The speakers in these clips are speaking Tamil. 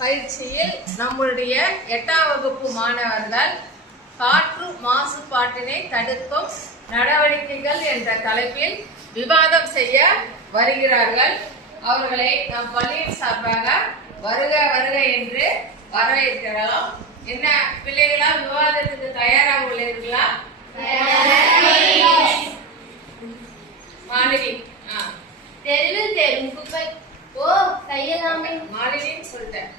பயிற்சியில் நம்முடைய 8ஆம் வகுப்பு மாணவர்கள் காற்று மாசுபாட்டினை தடுக்கும் நடவடிக்கைகள் என்ற தலைப்பில் விவாதம் செய்ய வருகிறார்கள். அவர்களை நம் பள்ளியின் சார்பாக வருக வருக என்று வரவேற்கிறோம். என்ன பிள்ளைகளா, விவாதத்துக்கு தயாராக உள்ளீர்களா? மாணவி தெருவில் சேரும் குப்பை கையெல்லாமே மாணவின்னு சொல்லிட்டேன்.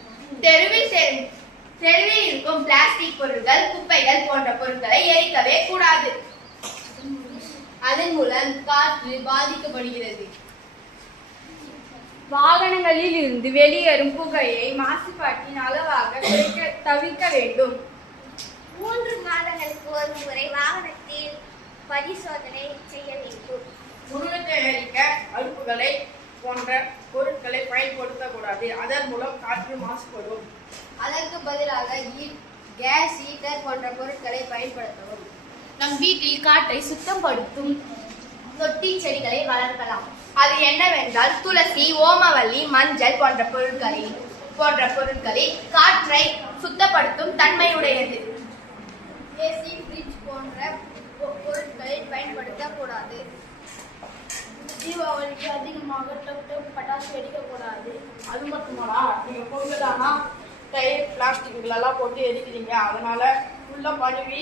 தெருவில் இருக்கும் பிளாஸ்டிக் பொருட்கள், குப்பைகள் போன்ற பொருட்களை எரிக்கவே கூடாது. அதன் மூலம் காற்று பாதிக்கப்படுகிறது. வாகனங்களில் இருந்து வெளியேறும் புகையை மாசுபாட்டின் அளவாக தவிர்க்க வேண்டும். 3 மாதங்களுக்கு ஒரு முறை வாகனத்தில் பரிசோதனை செய்ய வேண்டும். முன்னெச்சரிக்க அடுப்புகளை போன்ற பொருட்களை பயன்படுத்தக்கூடாது. அதன் மூலம் காற்று மாசுபடும். அதற்கு பதிலாக கேஸ் ஹீட்டர் போன்ற பொருட்களை பயன்படுத்தவும். நம் வீட்டில் காற்றை சுத்தப்படுத்தும் தொட்டி செடிகளை வளர்க்கலாம். அது என்னவென்றால் துளசி, ஓமவல்லி, மஞ்சள் போன்ற பொருட்களில் காற்றை சுத்தப்படுத்தும் தன்மையுடையது. ஏசி, ஃப்ரிட்ஜ் போன்ற பொருட்களை பயன்படுத்தக்கூடாது. தீபாவளிக்கு அதிகமாக பட்டாசு வெடிக்கக்கூடாது. அது மட்டுமாடா, நீங்க பொருளானா டயர் பிளாஸ்டிக்களெல்லாம் போட்டு எரிக்கிறீங்க. அதனால ஃபுல்லா பரவி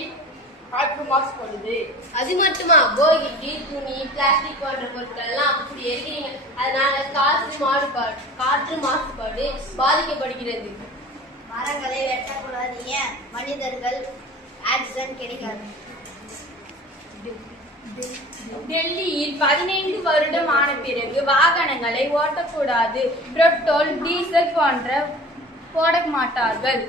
காற்று மாசுபடுது. அது மட்டுமா, போகிக்கு துணி, பிளாஸ்டிக் போன்ற பொருட்கள் எல்லாம் அப்படி எரிக்கிறீங்க. அதனால காற்று மாசுபாடு பாதிக்கப்படுகிறது. மரங்களை வெட்டக்கூடாது. ஏன்? மனிதர்கள் ஆக்சிஜன் கிடைக்காது. டெல்லியில் 15 வருடம் ஆன பிறகு வாகனங்களை ஓட்டக்கூடாது. பெட்ரோல், டீசல் போன்ற போட மாட்டார்கள்.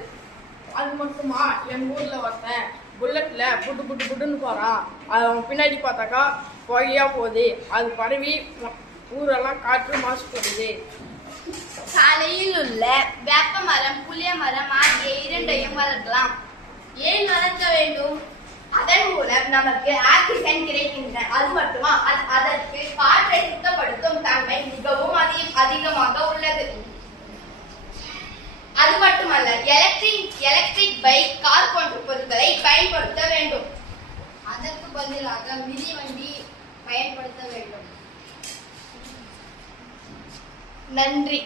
அது மட்டுமா, என் ஊர்ல ஒருத்தன் புல்லட்ல புட்டு புட்டு புட்டுன்னு போறான். அவன் பின்னாடி பார்த்தாக்கா புகையா போகுது. அது பரவி ஊரெல்லாம் காற்று மாசுபடுது. சாலையில் உள்ள வேப்ப மரம், புளிய மரம் ஆகிய 2ஐயும் வளர்க்கலாம். ஏன் வளர்க்க வேண்டும்? அதன் மூலம் நமக்கு ஆக்சிஜன் கிடைக்கின்றன. அது மட்டுமா, அதற்கு காற்றை சுத்தப்படுத்தும் தன்மை மிகவும் அதிகமாக உள்ளது. அது மட்டுமல்ல, எலக்ட்ரிக் பைக், கார் போன்ற பொருட்களை பயன்படுத்த வேண்டும். அதற்கு பதிலாக மிதிவண்டி பயன்படுத்த வேண்டும். நன்றி.